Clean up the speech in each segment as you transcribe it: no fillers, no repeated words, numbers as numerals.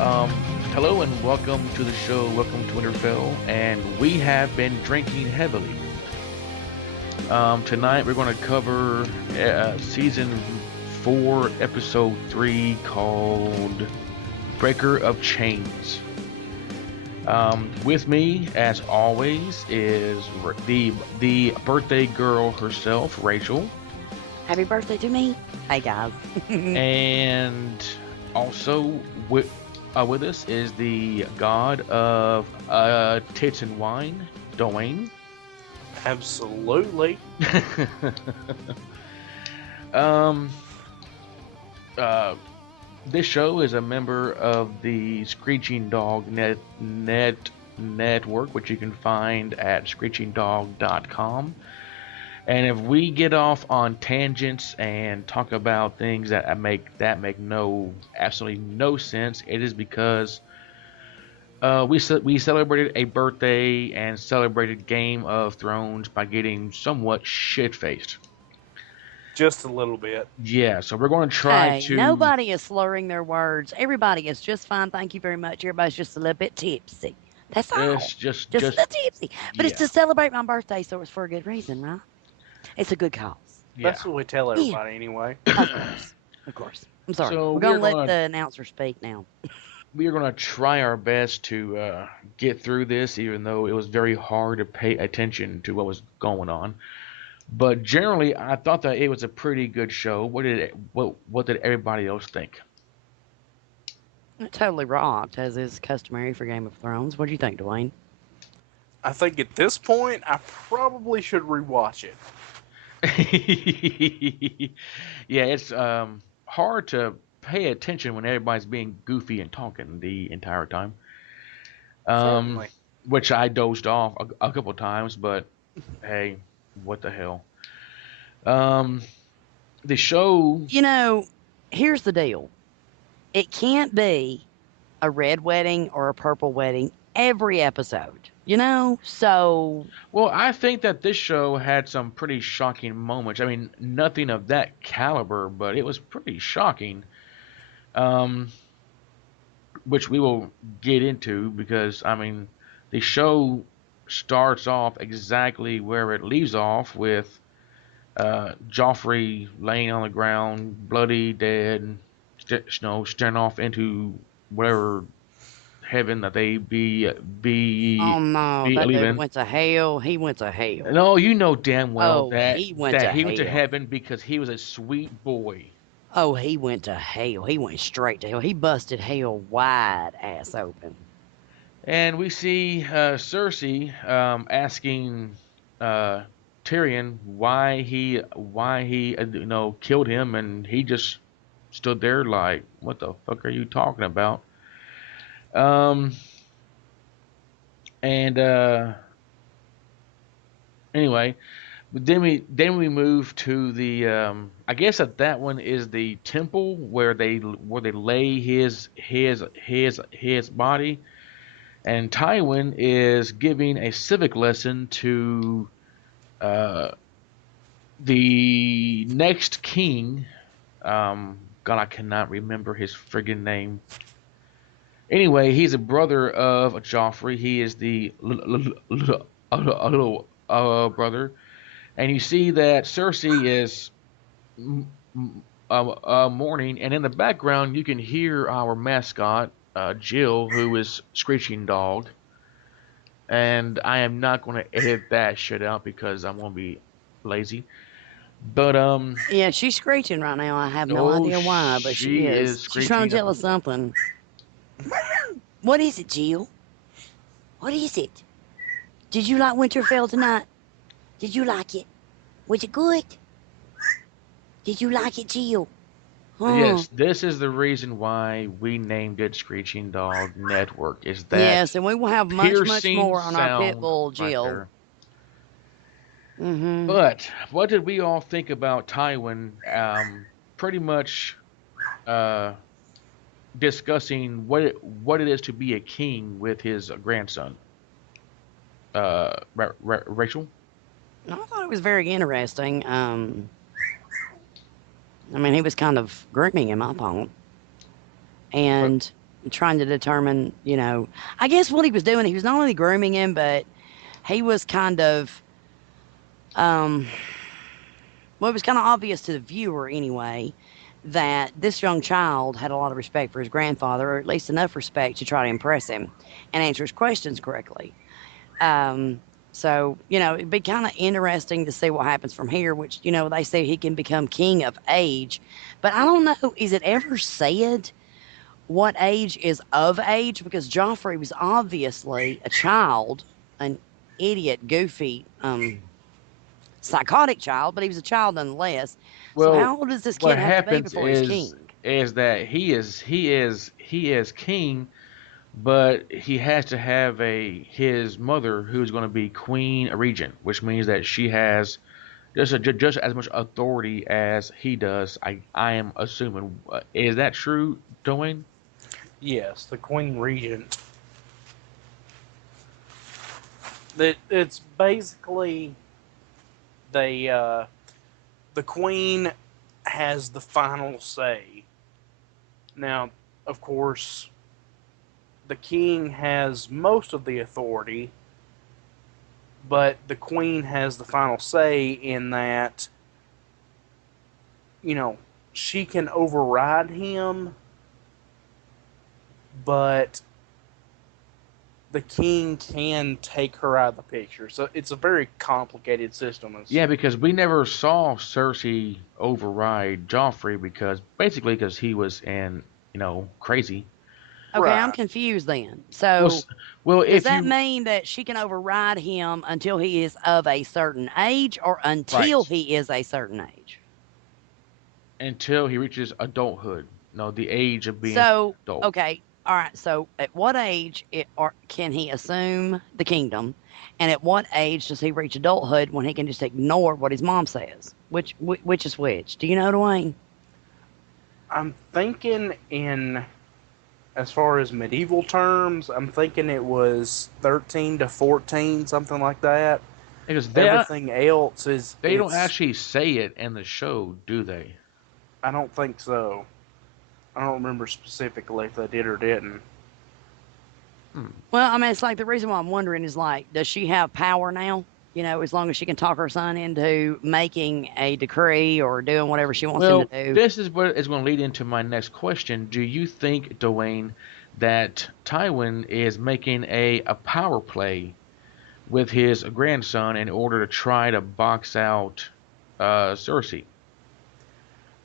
Um, Hello and welcome to the show. Welcome to Winterfell, and we have been drinking heavily. Tonight we're going to cover season 4, episode 3, called "Breaker of Chains." With me, as always, is the birthday girl herself, Rachel, Happy birthday to me. Hey, guys. and also with us is the god of tits and wine, Dewayne. Absolutely. um, uh, this show is a member of the Screeching Dog Network, which you can find at screechingdog.com. And if we get off on tangents and talk about things that make absolutely no sense, it is because we celebrated a birthday and celebrated Game of Thrones by getting somewhat shit faced. Just a little bit. Yeah, so we're going to try Hey, to. nobody is slurring their words. Everybody is just fine. Thank you very much. Everybody's just a little bit tipsy. That's all. It's just Just a little tipsy. But it's yeah, to celebrate my birthday, so it's for a good reason, right? It's a good cause. yeah. That's what we tell Yeah. everybody anyway. Of course. Of course. I'm sorry. So we're going to we're let gonna- the announcer speak now. We are going to try our best to get through this, even though it was very hard to pay attention to what was going on. But generally, I thought that it was a pretty good show. What did everybody else think? It totally rocked, as is customary for Game of Thrones. What do you think, Dwayne? I think at this point, I probably should rewatch it. Yeah, it's hard to pay attention when everybody's being goofy and talking the entire time. Certainly. Which I dozed off a couple times, but hey, what the hell? Um, the show. You know, here's the deal. It can't be a red wedding or a purple wedding every episode, So, Well, I think that this show had some pretty shocking moments. I mean, nothing of that caliber, but it was pretty shocking. Um, which we will get into because I mean, the show starts off exactly where it leaves off with Joffrey laying on the ground, bloody, dead, staring off into whatever heaven that they oh no, be that dude leaving. went to hell. He went to hell. No, you know damn well Oh, that he went to he went to hell. heaven because he was a sweet boy. Oh, he went to hell. He went straight to hell. He busted hell wide ass open. And we see Cersei asking Tyrion why he killed him, and he just stood there like, "What the fuck are you talking about?" Um, and anyway, then we move to the I guess that one is the temple where they lay his body, and Tywin is giving a civic lesson to uh, the next king. God, I cannot remember his friggin' name. Anyway, he's a brother of Joffrey. He is the little brother, and you see that Cersei is mourning, and in the background you can hear our mascot Jill, who is Screeching Dog. And I am not going to edit that shit out because I'm going to be lazy. But Yeah, she's screeching right now. I have no oh, idea why, but she she is. She's trying to screeching. tell us something. What is it, Jill? What is it? Did you like Winterfell tonight? Did you like it? Was it good? Did you like it, Jill? Huh? Yes, this is the reason why we named it Screeching Dog Network. Is that Yes, and we will have much piercing more on our pit sound bull, right Jill. there. Mm-hmm. But what did we all think about Tywin? Pretty much discussing what it is to be a king with his grandson. Rachel. I thought it was very interesting. I mean, he was kind of grooming him, I thought. And trying to determine, I guess what he was doing, he was not only grooming him, but he was kind of, um, well, it was kind of obvious to the viewer anyway that this young child had a lot of respect for his grandfather, or at least enough respect to try to impress him and answer his questions correctly. Um, so, it'd be kind of interesting to see what happens from here, which, they say he can become king of age. But I don't know, is it ever said what age is of age? Because Joffrey was obviously a child, an idiot, goofy, psychotic child, but he was a child nonetheless. So Well, how old does this what kid have to be happens before he's king? is that he is king, but he has to have his mother who's going to be queen regent, which means that she has just as much authority as he does. I am assuming. Is that true, Dwayne? Yes, the Queen Regent. That it's basically they the Queen has the final say. Now, of course, the King has most of the authority, but the Queen has the final say in that, you know, she can override him, but the king can take her out of the picture. So it's a very complicated system. Yeah, because we never saw Cersei override Joffrey because he was crazy. Okay, I'm Right. confused then. Well, So well, does if that you mean that she can override him until he is of a certain age or right until he is a certain age? until he reaches adulthood, no, the age of being So, adult. okay, all right. So, at what age can he assume the kingdom, and at what age does he reach adulthood when he can just ignore what his mom says? Which is which? Do you know, Dwayne? I'm thinking in as far as medieval terms, I'm thinking it was 13 to 14, something like that. Because Everything else is they don't it's actually say it in the show, do they? I don't think so. I don't remember specifically if they did or didn't. Hmm. Well, I mean, it's like the reason why I'm wondering is like, does she have power now? As long as she can talk her son into making a decree or doing whatever she wants him to Well, do. this is what is going to lead into my next question. Do you think, Dwayne, that Tywin is making a power play with his grandson in order to try to box out Cersei?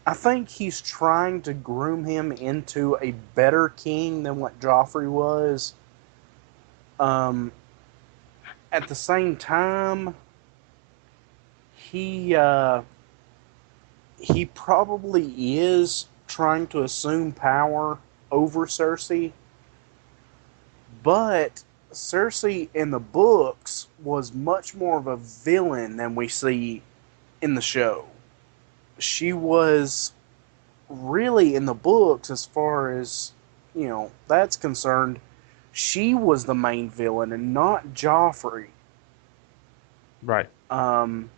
I think he's trying to groom him into a better king than what Joffrey was. Um, at the same time, he he probably is trying to assume power over Cersei, but Cersei in the books was much more of a villain than we see in the show. She was really in the books, as far as that's concerned, she was the main villain and not Joffrey. Right. Um,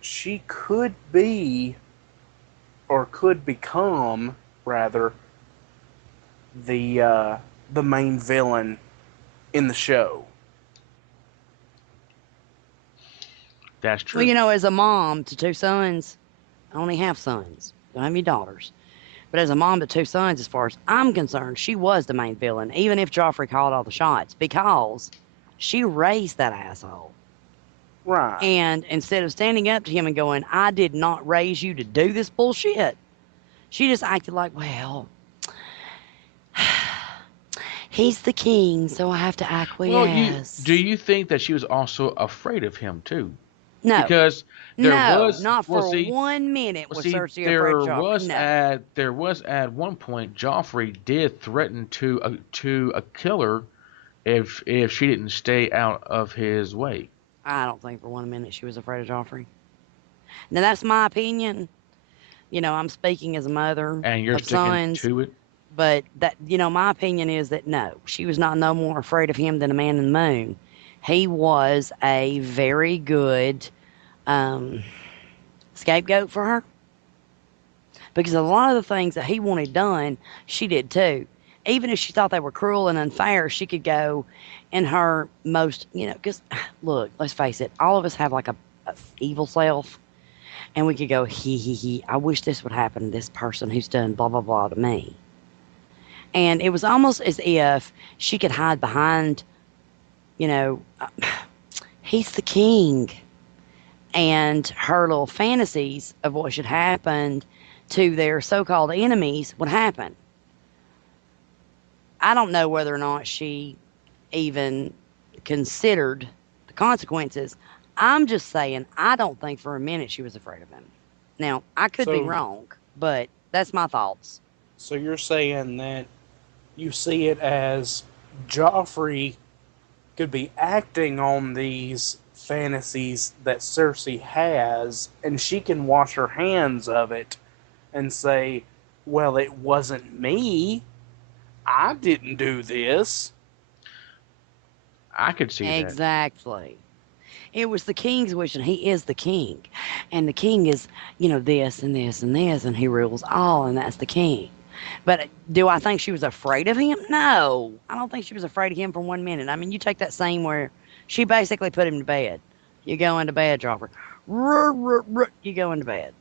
she could be, or could become, rather, the main villain in the show. That's Well, true. as a mom to two sons, I only have sons. Don't have any daughters. But as a mom to two sons, as far as I'm concerned, she was the main villain, even if Joffrey called all the shots, because she raised that asshole. Right. And instead of standing up to him and going, I did not raise you to do this bullshit, she just acted like, well, he's the king, so I have to Well, do acquiesce. you think that she was also afraid of him too? No, Because there no, was, not well, for see, 1 minute well, was see, Cersei afraid of Joffrey. No. there was at one point Joffrey did threaten to kill her if she didn't stay out of his way. I don't think for 1 minute she was afraid of Joffrey. Now, that's my opinion. I'm speaking as a mother And you're of sticking sons, to it. but my opinion is that no, she was not no more afraid of him than a man in the moon. He was a very good um, scapegoat for her because a lot of the things that he wanted done, she did too. even if she thought they were cruel and unfair, she could go in her most, because look, let's face it, all of us have like a evil self, and we could go, he, I wish this would happen to this person who's done blah, blah, blah to me. And it was almost as if she could hide behind, you know, uh, he's the king. And her little fantasies of what should happen to their so called enemies would happen. I don't know whether or not she even considered the consequences. I'm just saying, I don't think for a minute she was afraid of him. Now, I could be So, wrong, but that's my thoughts. so you're saying that you see it as Joffrey could be acting on these fantasies that Cersei has, and she can wash her hands of it and say, well, it wasn't me. I didn't do this. I could see that. Exactly. It was the king's wish, and he is the king. And the king is, this and this and this, and he rules all, and that's the king. But do I think she was afraid of him? No. I don't think she was afraid of him for 1 minute. I mean, you take that scene where she basically put him to bed. You go into bed, Dropper. You go into bed.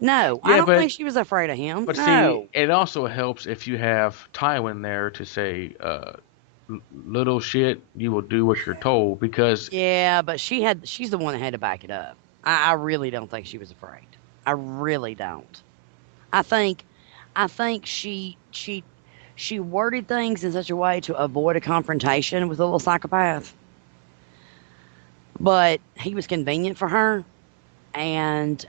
No, I Yeah, don't but think she was afraid of him. but see, No. it also helps if you have Tywin there to say, little shit, you will do what you're told, because Yeah, but she's the one that had to back it up. I really don't think she was afraid. I really don't. I think she worded things in such a way to avoid a confrontation with a little psychopath. But he was convenient for her, and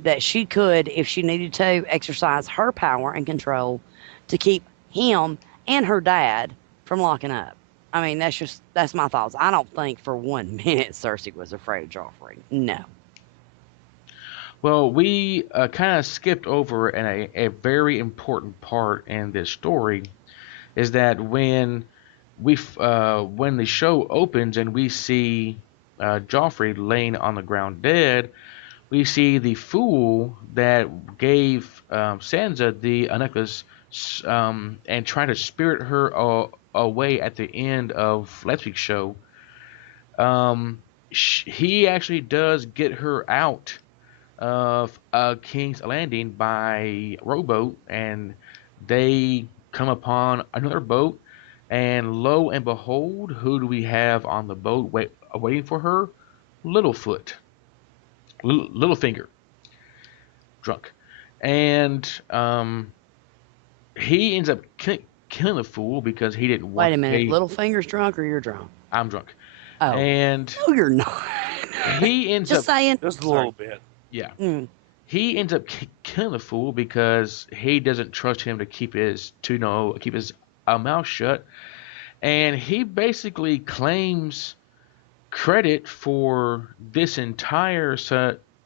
that she could, if she needed to, exercise her power and control to keep him and her dad from locking up. I mean, that's my thoughts. I don't think for 1 minute Cersei was afraid of Joffrey. No. well, we kind of skipped over a very important part in this story, is that when the show opens and we see Joffrey laying on the ground dead, we see the fool that gave Sansa the necklace, and tried to spirit her away at the end of last week's show. He actually does get her out of King's Landing by rowboat, and they come upon another boat, and lo and behold, who do we have on the boat waiting for her? Littlefoot, Littlefinger, drunk, and he ends up killing the fool because he didn't want Wait a to minute. pay. Littlefinger's drunk or you're drunk? I'm drunk, Oh. and No, you're not. he ends Just up. saying. Just a Sorry. little bit. Yeah. Mm. He ends up killing the fool because he doesn't trust him to keep his mouth shut, and he basically claims credit for this entire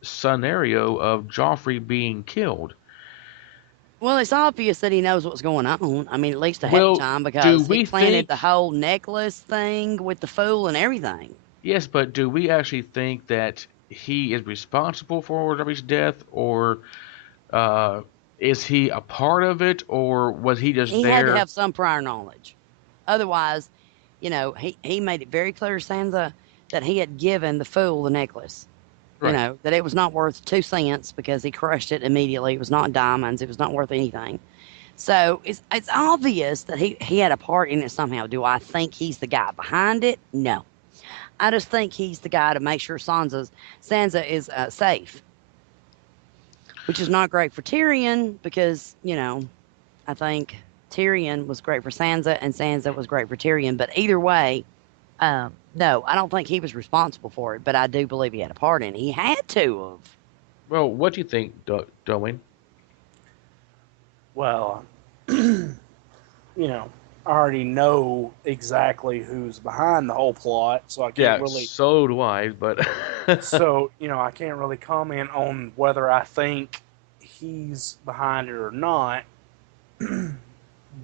scenario of Joffrey being killed. Well, it's obvious that he knows what's going on. I mean, at least ahead of Well, time do because he we planted think? the whole necklace thing with the fool and everything. Yes, but do we actually think that he is responsible for Joffrey's death, or uh, is he a part of it, or was he just He had to there? have some prior knowledge. Otherwise, he made it very clear to Sansa that he had given the fool the necklace. Right. That it was not worth 2 cents because he crushed it immediately. It was not diamonds. It was not worth anything. So it's obvious that he had a part in it somehow. Do I think he's the guy behind it? No. I just think he's the guy to make sure Sansa is safe, which is not great for Tyrion because I think Tyrion was great for Sansa and Sansa was great for Tyrion. But either way, no, I don't think he was responsible for it. But I do believe he had a part in it. He had to have. Well, what do you think, Dwayne? Well, I already know exactly who's behind the whole plot, so I Yeah, can't really. so do I, but So, I can't really comment on whether I think he's behind it or not.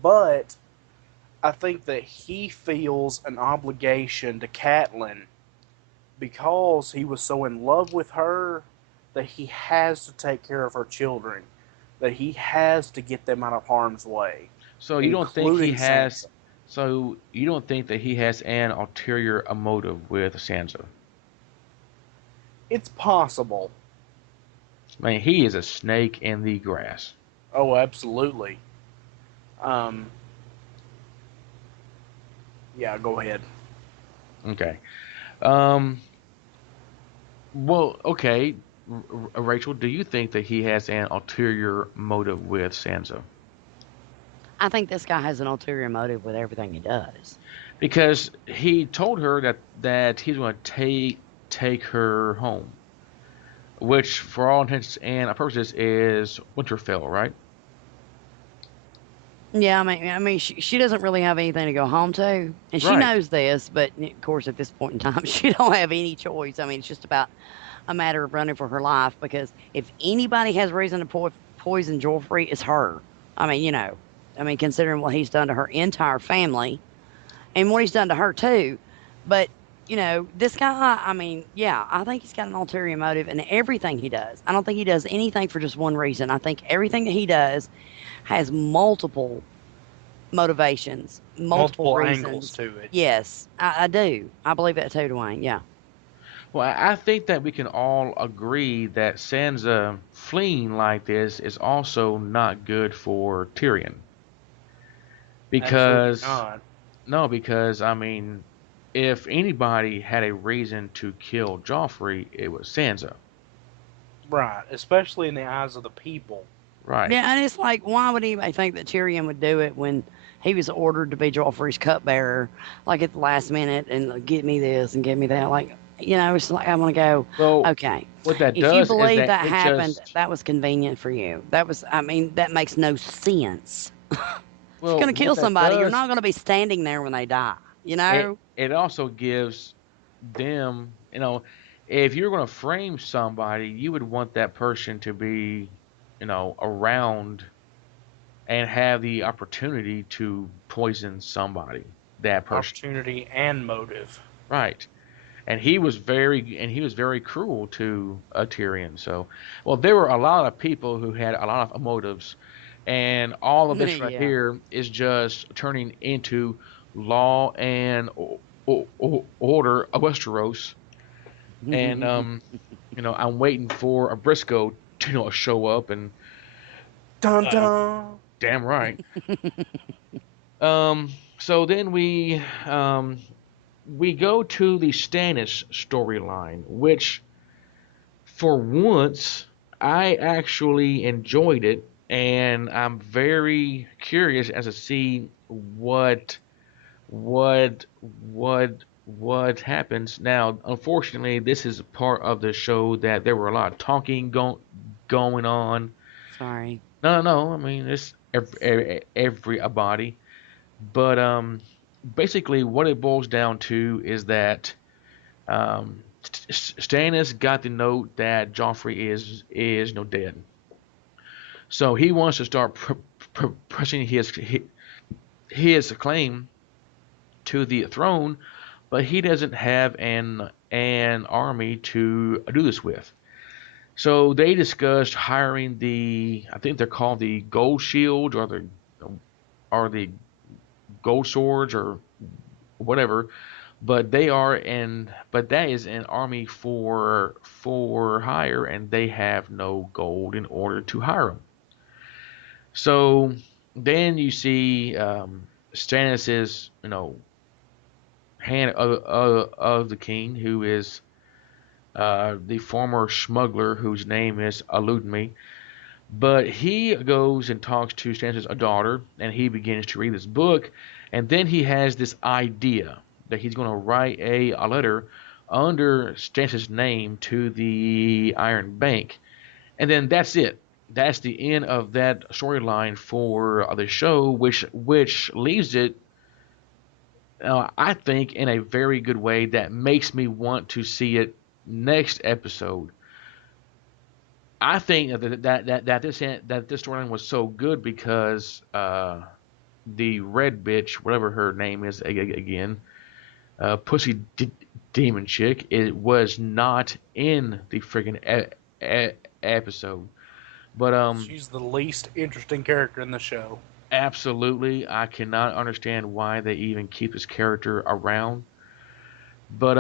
But I think that he feels an obligation to Catelyn because he was so in love with her that he has to take care of her children. that he has to get them out of harm's way, So you don't think he including has? Sansa. So you don't think that he has an ulterior motive with Sansa? It's possible. I mean, he is a snake in the grass. Oh, absolutely. Um, yeah, go ahead. Okay. Um. Well, okay. Rachel, do you think that he has an ulterior motive with Sansa? I think this guy has an ulterior motive with everything he does. Because he told her that he's going to take her home, which for all intents and purposes is Winterfell, right? Yeah, I mean, she doesn't really have anything to go home to, and she Right. knows this. But of course, at this point in time, she don't have any choice. I mean, it's just about a matter of running for her life. Because if anybody has reason to poison Joffrey, it's her. I mean, considering what he's done to her entire family and what he's done to her too. But this guy. I mean, yeah, I think he's got an ulterior motive in everything he does. I don't think he does anything for just one reason. I think everything that he does has multiple motivations, multiple Multiple angles reasons. to it. Yes, I do. I believe that too, Dwayne. Yeah. Well, I think that we can all agree that Sansa fleeing like this is also not good for Tyrion. Absolutely Because, not. no, because, I mean, if anybody had a reason to kill Joffrey, it was Sansa. Right. Especially in the eyes of the people. Right. Yeah, and it's like, why would anybody think that Tyrion would do it when he was ordered to be Joffrey's cupbearer, like at the last minute, and like, get me this and get me that? Like, it's like I'm gonna go, Well, okay. what that If you does is believe that that it happened, just, that was convenient for you. That was, I mean, that makes no sense. If you're well, gonna what kill that somebody, you're does, not gonna be standing there when they die. You it, know? it also gives them, if you're going to frame somebody, you would want that person to be, around and have the opportunity to poison somebody. That person, Opportunity and motive. right? And he was very cruel to Tyrion. So, well, there were a lot of people who had a lot of motives, and all of this right Yeah. here is just turning into law and order of Westeros. And I'm waiting for a Briscoe to show up, and Dun uh, dun. damn right. Um, so then we go to the Stannis storyline, which for once I actually enjoyed it, and I'm very curious as to see what what happens. Now, unfortunately, this is a part of the show that there were a lot of talking going on. Sorry. No, no, no. I mean, it's everybody. But basically, what it boils down to is that Stannis got the note that Joffrey is dead. So he wants to start pressing his claim to the throne, but he doesn't have an army to do this with. So they discussed hiring I think they're called the Gold Shield or the Gold Swords or whatever, but that is an army for hire, and they have no gold in order to hire them. So then you see Stannis's hand of the king, who is the former smuggler whose name is eluding me. But he goes and talks to Stannis' daughter, and he begins to read this book, and then he has this idea that he's going to write a letter under Stannis' name to the Iron Bank, and then that's it. That's the end of that storyline for the show, which leaves it, I think, in a very good way that makes me want to see it next episode. I think that this storyline was so good because the red bitch, whatever her name is again, pussy demon chick, it was not in the friggin' episode. But She's the least interesting character in the show. absolutely, I cannot understand why they even keep this character around. But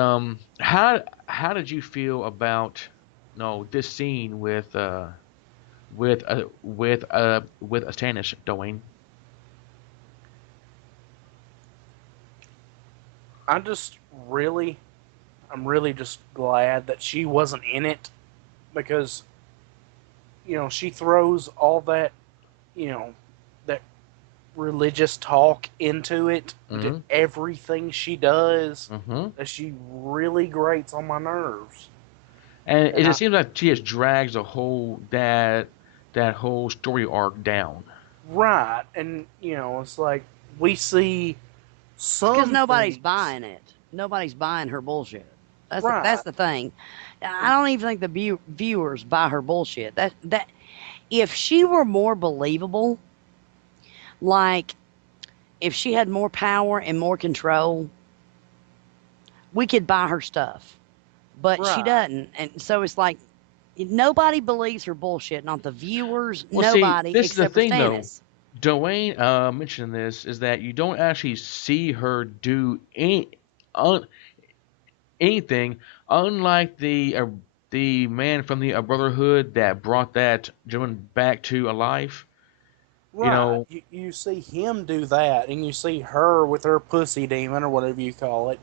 how did you feel about no this scene with a Stannis, Dwayne? I'm just really, I'm really just glad that she wasn't in it because, she throws all that, that religious talk into Mm-hmm. everything she does, Mm-hmm. that she really grates on my nerves. And it And I, just seems like she just drags the whole that whole story arc down. right, and, it's like we see It's because some nobody's things, buying it. Nobody's buying her bullshit. That's right, the thing. I don't even think the viewers buy her bullshit. That if she were more believable, like if she had more power and more control, we could buy her stuff. But she right. doesn't, and so it's like nobody believes her bullshit. Not the viewers, Well, see, nobody this is the except for thing though. Stannis. Dwayne mentioned this is that you don't actually see her do un, anything, unlike the man from the Brotherhood that brought that gentleman back to life. You Right. know, You see him do that, and you see her with her pussy demon, or whatever you call it,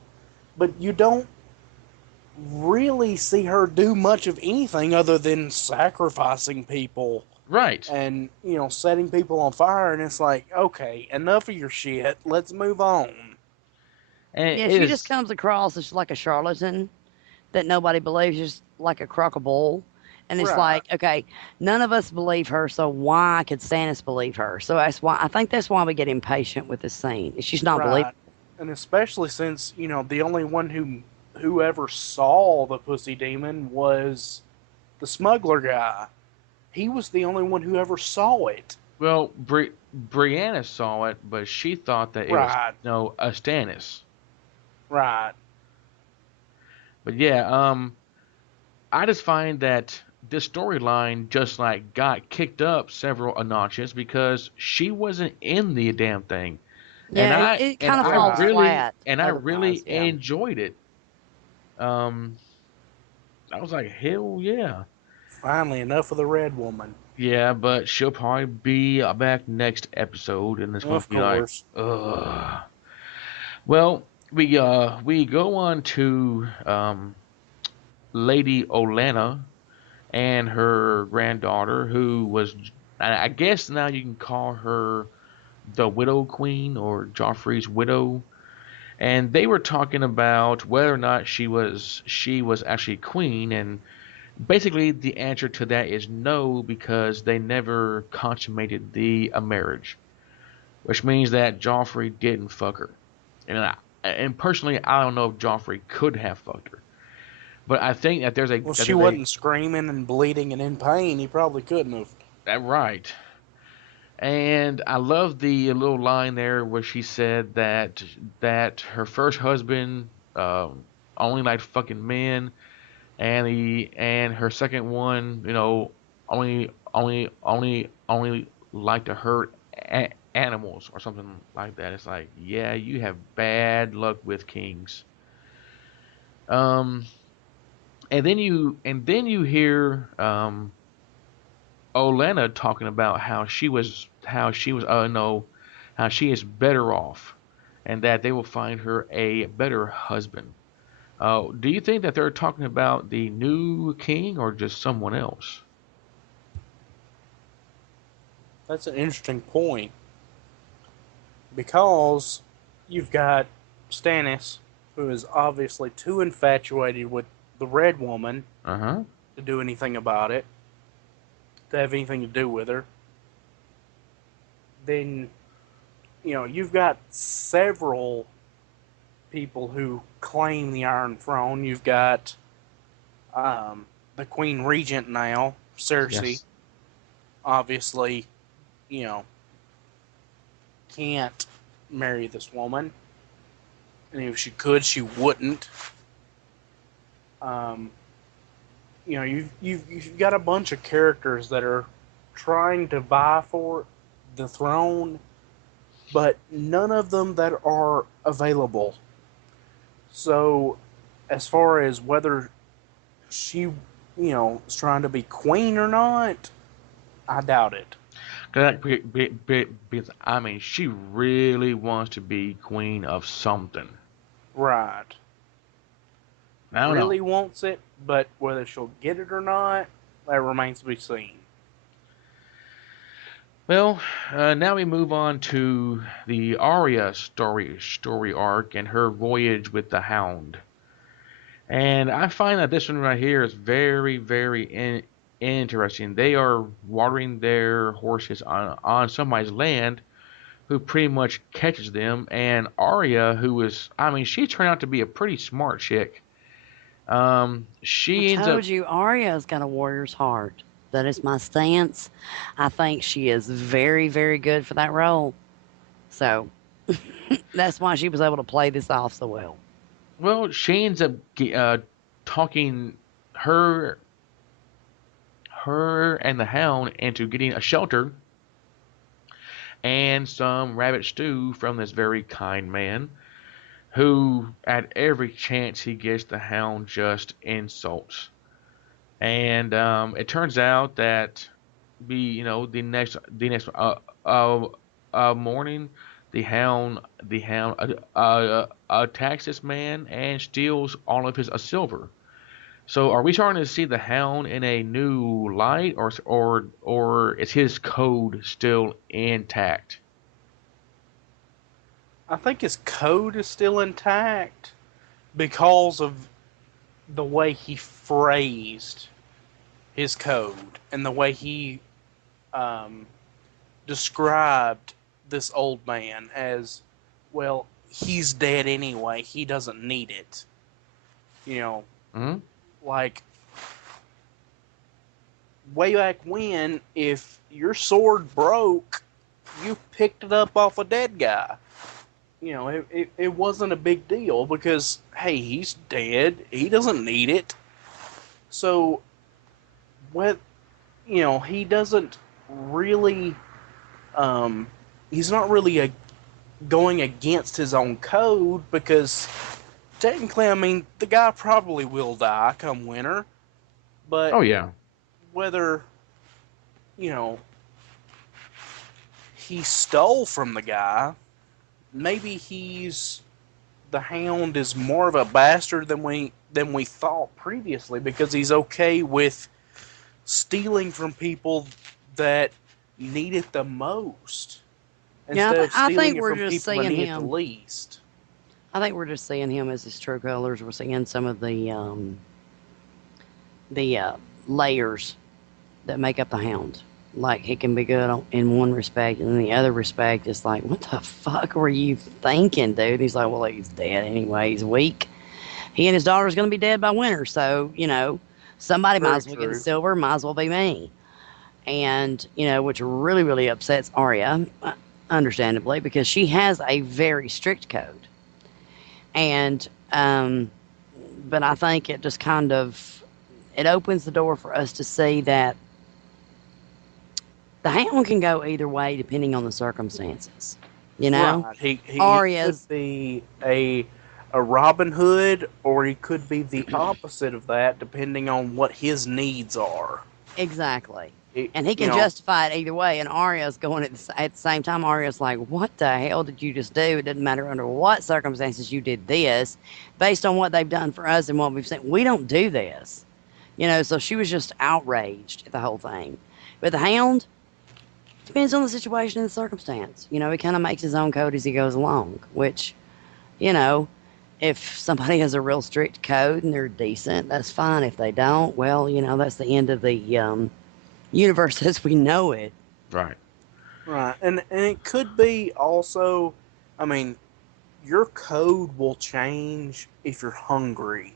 but you don't really see her do much of anything other than sacrificing people right? and, setting people on fire, and it's like, okay, enough of your shit, let's move on. And it Yeah, she just is comes across as like a charlatan that nobody believes, just like a crock of bull. And it's Right, like, okay, none of us believe her, so why could Stannis believe her? So that's why I think that's why we get impatient with this scene. She's not believable. right. And especially since, the only one who ever saw the pussy demon was the smuggler guy. He was the only one who ever saw it. well, Brianna saw it, but she thought that it was Right, no a Stannis. right, But yeah, I just find that this storyline just like got kicked up several notches because she wasn't in the damn thing, and Yeah, it kind of falls right. flat I otherwise. really Yeah. enjoyed it. Um, I was like, hell yeah, Finally, enough of the red woman. yeah. But she'll probably be back next episode, and it's gonna Of be like, course. ugh. Well, we go on to Lady Olenna and her granddaughter, who was, I guess now you can call her the Widow Queen or Joffrey's widow. And they were talking about whether or not she was actually queen, and basically the answer to that is no because they never consummated the marriage, which means that Joffrey didn't fuck her. And personally, I don't know if Joffrey could have fucked her, but I think that Well, that she there's a wasn't screaming and bleeding and in pain. He probably couldn't have. that right. And I love the little line there where she said that her first husband only liked fucking men, and her second one, only liked to hurt animals or something like that. It's like, yeah, you have bad luck with kings. Um, and then you hear Olenna talking about how she is better off, and that they will find her a better husband. Do you think that they're talking about the new king or just someone else? That's an interesting point because you've got Stannis, who is obviously too infatuated with the red woman Uh huh. to do anything about it, to have anything to do with her. Then, you've got several people who claim the Iron Throne. You've got the Queen Regent now, Cersei, Yes. obviously, you know, can't marry this woman. And if she could, she wouldn't. Um, you've got a bunch of characters that are trying to vie for the throne, but none of them that are available. So, as far as whether she, is trying to be queen or not, I doubt it. Because I mean, she really wants to be queen of something. Right. I don't know. Really wants it, but whether she'll get it or not, that remains to be seen. Well, now we move on to the Arya story arc and her voyage with the Hound. And I find that this one right here is very, very interesting. They are watering their horses on somebody's land who pretty much catches them. And Arya, who is, I mean, she turned out to be a pretty smart chick. I She ends up, told you, Arya's got a warrior's heart. That is my stance. I think she is very, very good for that role. So that's why she was able to play this off so well. well, she ends up talking her and the Hound into getting a shelter and some rabbit stew from this very kind man who, at every chance he gets, the Hound just insults. And it turns out that the next morning, the Hound attacks this man and steals all of his silver. So are we starting to see the Hound in a new light, or is his code still intact? I think his code is still intact because of the way he phrased his code and the way he um, described this old man as, well, he's dead anyway. He doesn't need it. You know, Hmm. like way back when, if your sword broke, you picked it up off a dead guy. It wasn't a big deal because, hey, he's dead. He doesn't need it. So, he doesn't really, um, he's not really going against his own code because technically, I mean, the guy probably will die come winter, but Oh yeah. whether, you know, he stole from the guy, maybe the Hound is more of a bastard than we thought previously because he's okay with stealing from people that need it the most Yeah, instead of I stealing think it we're from just people that seeing need it the him. least. I think we're just seeing him as his true colors. We're seeing some of the layers that make up the Hound. Like he can be good in one respect, and in the other respect, it's like, what the fuck were you thinking, dude? He's like, well, he's dead anyway. He's weak. He and his daughter's going to be dead by winter, so somebody might Very as well get the true. silver. Might as well be me. And which really, really upsets Arya, understandably, because she has a very strict code. And but I think it just kind of it opens the door for us to see that the Hound can go either way depending on the circumstances. You know, Right. He could Arya's be a Robin Hood, or he could be the opposite of that, depending on what his needs are. exactly, It, and he you can know, justify it either way. And Arya's going at the same time. Arya's like, "What the hell did you just do? It doesn't matter under what circumstances you did this, based on what they've done for us and what we've seen. We don't do this." So she was just outraged at the whole thing. But the Hound depends on the situation and the circumstance. He kind of makes his own code as he goes along, which, you know, if somebody has a real strict code and they're decent, that's fine. If they don't, well, that's the end of the universe as we know it. Right. right, and it could be also, I mean, your code will change if you're hungry.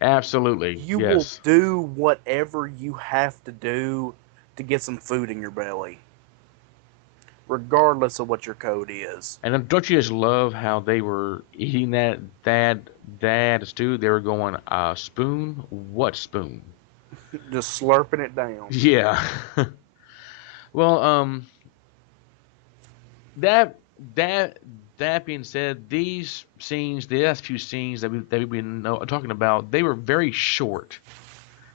Absolutely. You will Yes. do whatever you have to do to get some food in your belly, regardless of what your code is. And don't you just love how they were eating that stew? They were going, spoon? What spoon? Just slurping it down. Yeah. Well, that that that being said, these scenes, the last few scenes that we've been talking about, they were very short,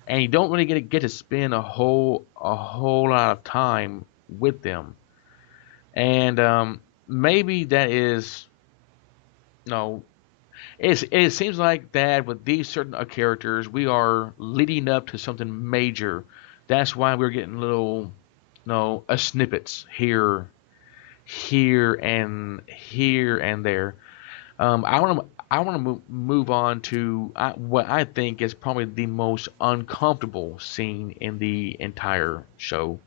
and you don't really get to spend a whole lot of time with them. And maybe that is no. It seems like that with these certain characters, we are leading up to something major. That's why we're getting little, snippets here and there. I want to move on to what I think is probably the most uncomfortable scene in the entire show.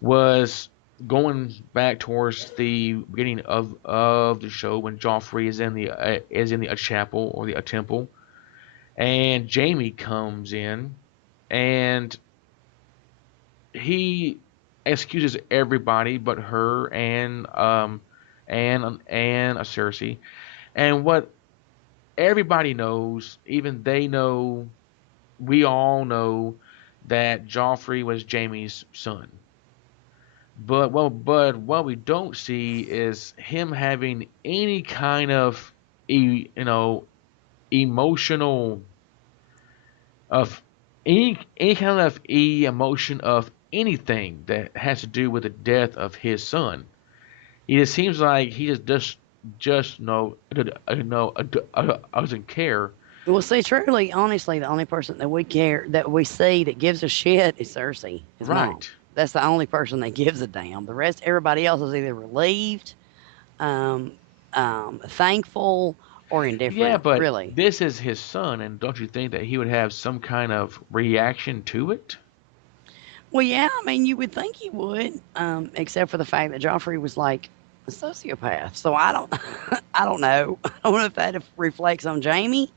Was going back towards the beginning of the show when Joffrey is in the chapel or the temple, and Jaimie comes in, and he excuses everybody but her and a Cersei. And what everybody knows, even they know, we all know that Joffrey was Jaimie's son. But what we don't see is him having any kind of emotional of any kind of emotion of anything that has to do with the death of his son. It seems like he just doesn't care. Well, see, truly, honestly, the only person that we care, that we see that gives a shit is Cersei, his mom. Right. That's the only person that gives a damn. The rest, everybody else is either relieved, um, thankful, or Yeah, indifferent, but really. this is his son, and don't you think that he would have some kind of reaction to it? Well, yeah, I mean, you would think he would, except for the fact that Joffrey was like a sociopath. So I don't, I don't know. I don't know if that reflects on Jaimie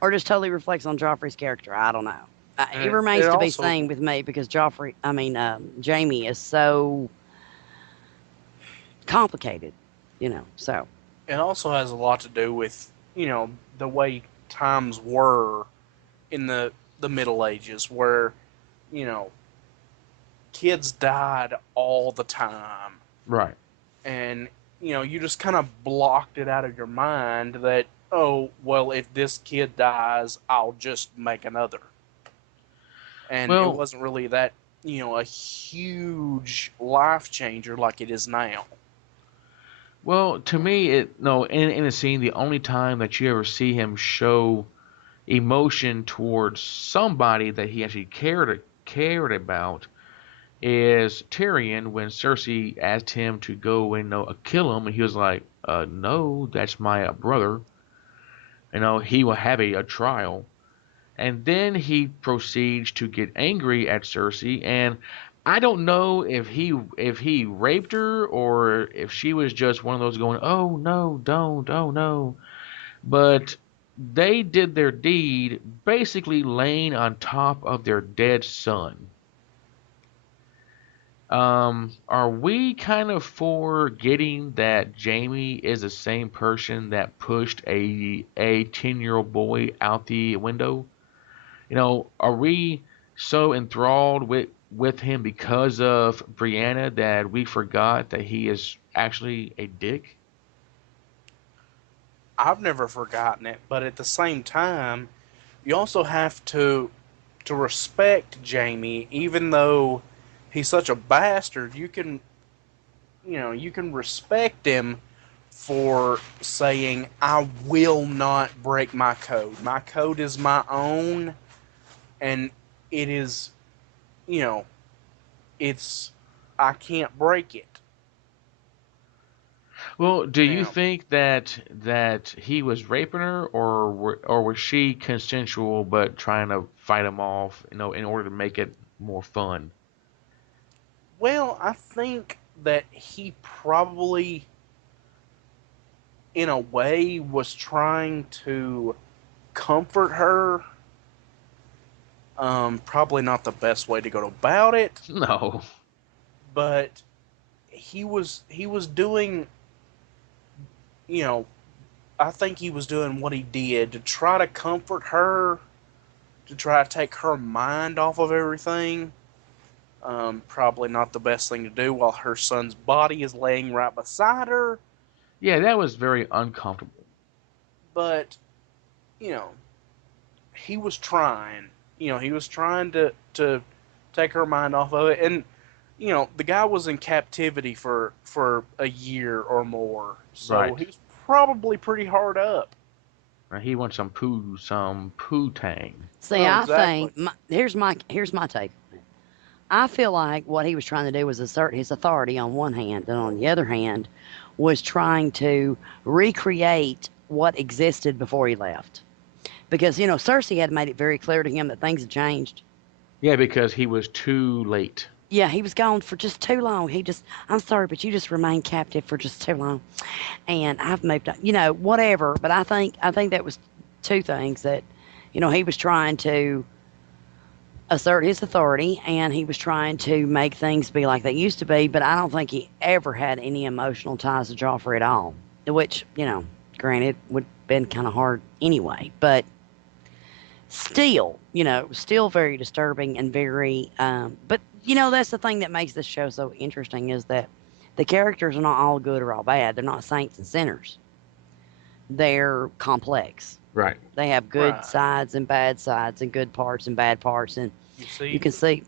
or just totally reflects on Joffrey's character. I don't know. It And it remains to be also seen with me because Jaimie is so complicated, So it also has a lot to do with the way times were in the Middle Ages, where you know kids died all the time, Right. and you just kind of blocked it out of your mind that, oh well, if this kid dies, I'll just make another. And it Well, wasn't really that a huge life changer like it is now. well, to me, it no in a scene, the only time that you ever see him show emotion towards somebody that he actually cared about is Tyrion when Cersei asked him to go and kill him, and he was like, no, that's my brother. He will have a trial. And then he proceeds to get angry at Cersei, and I don't know if he raped her or if she was just one of those going, "Oh no, don't, oh no." But they did their deed basically laying on top of their dead son. Are we kind of forgetting that Jaimie is the same person that pushed a 10-year-old boy out the window? Are we so enthralled with him because of Brianna that we forgot that he is actually a dick? I've never forgotten it, but at the same time, you also have to respect Jaimie, even though he's such a bastard. You can respect him for saying, "I will not break my code. My code is my own, and it is, you know, it's I can't break it." Well, do you Now, think that he was raping her, or was she consensual but trying to fight him off, in order to make it more fun? well, I think that he probably, in a way, was trying to comfort her. Probably not the best way to go about it, No. but he was doing, you know, I think he was doing what he did to try to comfort her, to try to take her mind off of everything. Probably not the best thing to do while her son's body is laying right beside her. Yeah, that was very uncomfortable. But, you know, he was trying. He was trying to take her mind off of it. And, the guy was in captivity for a year or more. So Right. he was probably pretty hard up. He wants some poo tang. See, Oh, I exactly. think here's my take. I feel like what he was trying to do was assert his authority on one hand, and on the other hand, was trying to recreate what existed before he left. Because Cersei had made it very clear to him that things had changed. Yeah, because he was too late. Yeah, he was gone for just too long. I'm sorry, but you just remained captive for just too long. And I've moved on, whatever. But I think that was two things that, he was trying to assert his authority and he was trying to make things be like they used to be. But I don't think he ever had any emotional ties to Joffrey at all, which, granted, would have been kind of hard anyway. But still very disturbing and very, but that's the thing that makes this show so interesting is that the characters are not all good or all bad. They're not saints and sinners. They're complex. Right. They have good Right. sides and bad sides and good parts and bad parts. And You see, you can see,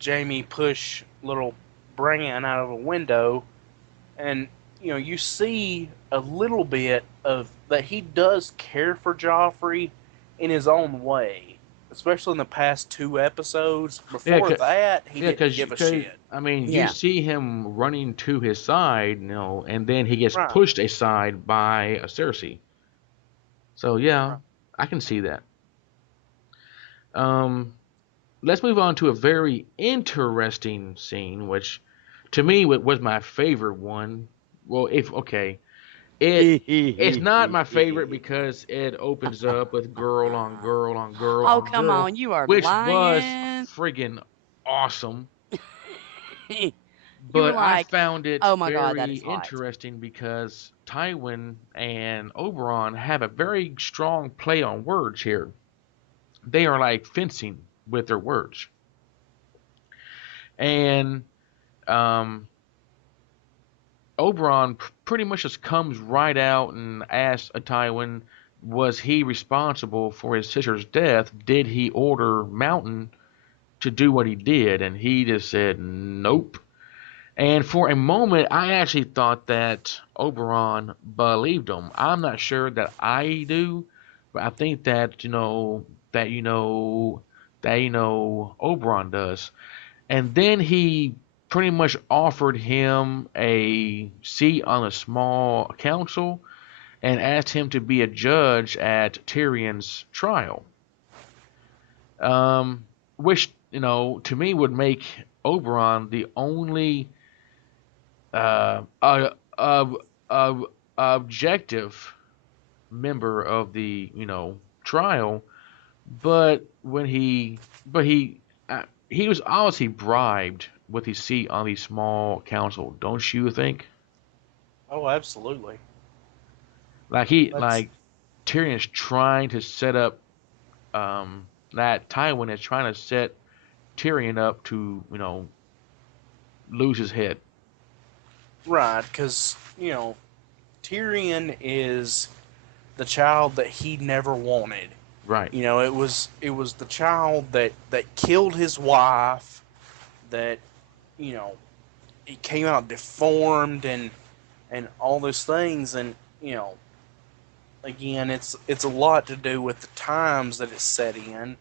Jaimie push little Bran out of a window, and you see a little bit of that he does care for Joffrey in his own way, especially in the past 2 episodes. Yeah, Before that, he yeah, didn't give a shit. I mean, you yeah. see him running to his side, and then he gets Right. pushed aside by a Cersei. So yeah, Right. I can see that. Um, let's move on to a very interesting scene, which to me was my favorite one. Well, if okay, it's not my favorite because it opens up with girl on girl on girl Oh, on come girl, on. You are which was lying. friggin' awesome. You were But I like, found it oh my God, that very is hot. interesting because Tywin and Oberon have a very strong play on words here. They are like fencing with their words. And um, Oberon pretty much just comes right out and asks Tywin, was he responsible for his sister's death? Did he order Mountain to do what he did? And he just said, nope. And for a moment, I actually thought that Oberon believed him. I'm not sure that I do, but I think that Oberon does. And then he pretty much offered him a seat on a small council and asked him to be a judge at Tyrion's trial. Which to me would make Oberon the only uh, uh, uh, uh, objective member of the trial, but he was obviously bribed with his seat on the small council, don't you think? Oh, absolutely. Like That's Tyrion is trying to set up that Tywin is trying to set Tyrion up to lose his head. right, because Tyrion is the child that he never wanted. Right. It was the child that killed his wife, that you know he came out deformed and all those things, and again, it's a lot to do with the times that it's set in.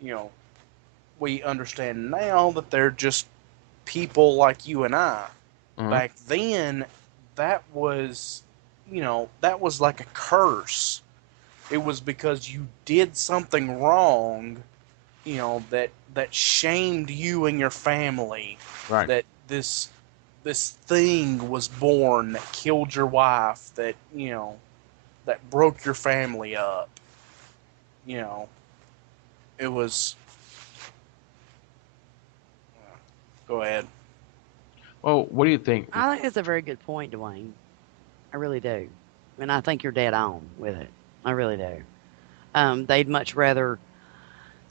You know, we understand now that they're just people like you and I. Uh-huh. Back then, that was that was like a curse. It was because you did something wrong, that shamed you and your family, Right. that this thing was born that killed your wife, that that broke your family up. You know, it was. Go ahead. Well, what do you think? I think that's a very good point, Dwayne. I really do. And I think you're dead on with it. I really do. They'd much rather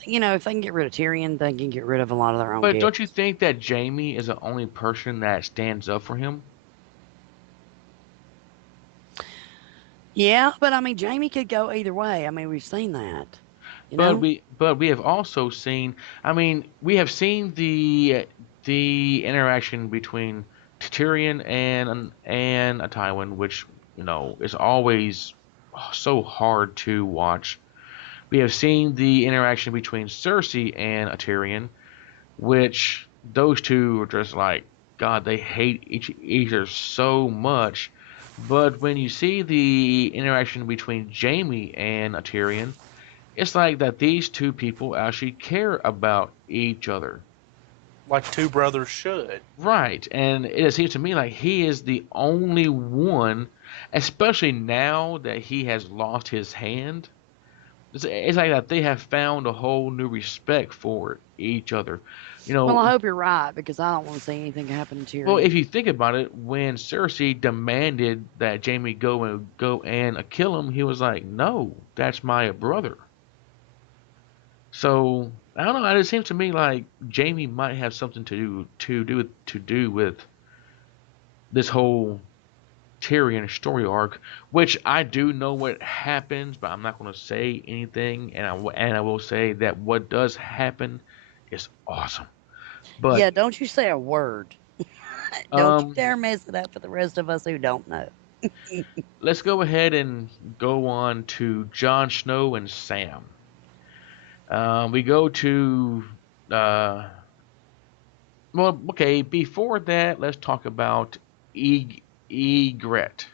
if they can get rid of Tyrion, they can get rid of a lot of their own But don't you kids. think that Jaimie is the only person that stands up for him? Yeah, but I mean, Jaimie could go either way. I mean, we've seen that. You But know? we have also seen. I mean, we have seen the interaction between Tyrion and a Tywin, which is always so hard to watch. We have seen the interaction between Cersei and a Tyrion, which those two are just like God. They hate each other so much. But when you see the interaction between Jaimie and a Tyrion, it's like that these two people actually care about each other. Like two brothers should. Right. And it seems to me like he is the only one, especially now that he has lost his hand. It's like that they have found a whole new respect for each other. You Well, I know, hope you're right because I don't want to see anything happen to well, if Tyrion. you think about it, when Cersei demanded that Jaimie go and kill him, he was like, "No, that's my brother." So I don't know. It seems to me like Jaimie might have something to do with this whole Tyrion story arc, which I do know what happens, but I'm not going to say anything. And I will say that what does happen is awesome. But Yeah, don't you say a word. Don't you um, dare mess it up for the rest of us who don't know. let's go ahead and go on to Jon Snow and Sam. We go to uh, well, okay. Before that, let's talk about Egret,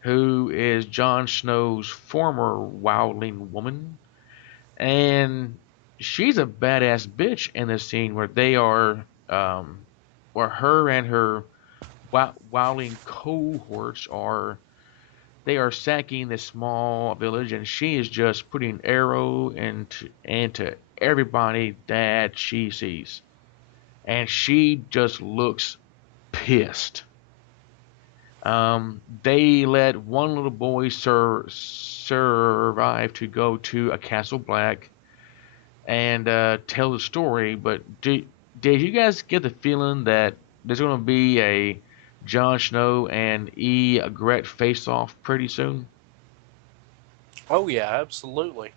who is Jon Snow's former wildling woman, and she's a badass bitch in this scene where they are, where her and her wildling cohorts are. They are sacking this small village, and she is just putting arrow into everybody that she sees, and she just looks pissed. They let one little boy survive to go to a Castle Black and tell the story. But did you guys get the feeling that there's going to be a Jon Snow and Ygritte face off pretty soon? Oh yeah, absolutely.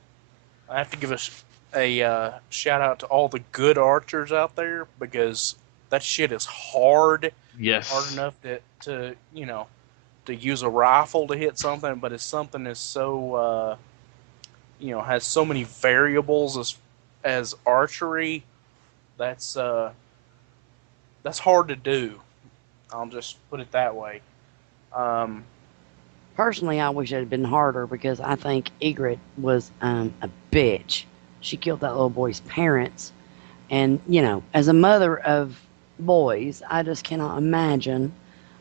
I have to give a shout out to all the good archers out there because that shit is hard Yes. enough to to use a rifle to hit something, but if something is so has so many variables as archery, that's uh, that's hard to do. I'll just put it that way. Um, Personally, I wish it had been harder because I think Egret was a bitch. She killed that little boy's parents. And, as a mother of boys, I just cannot imagine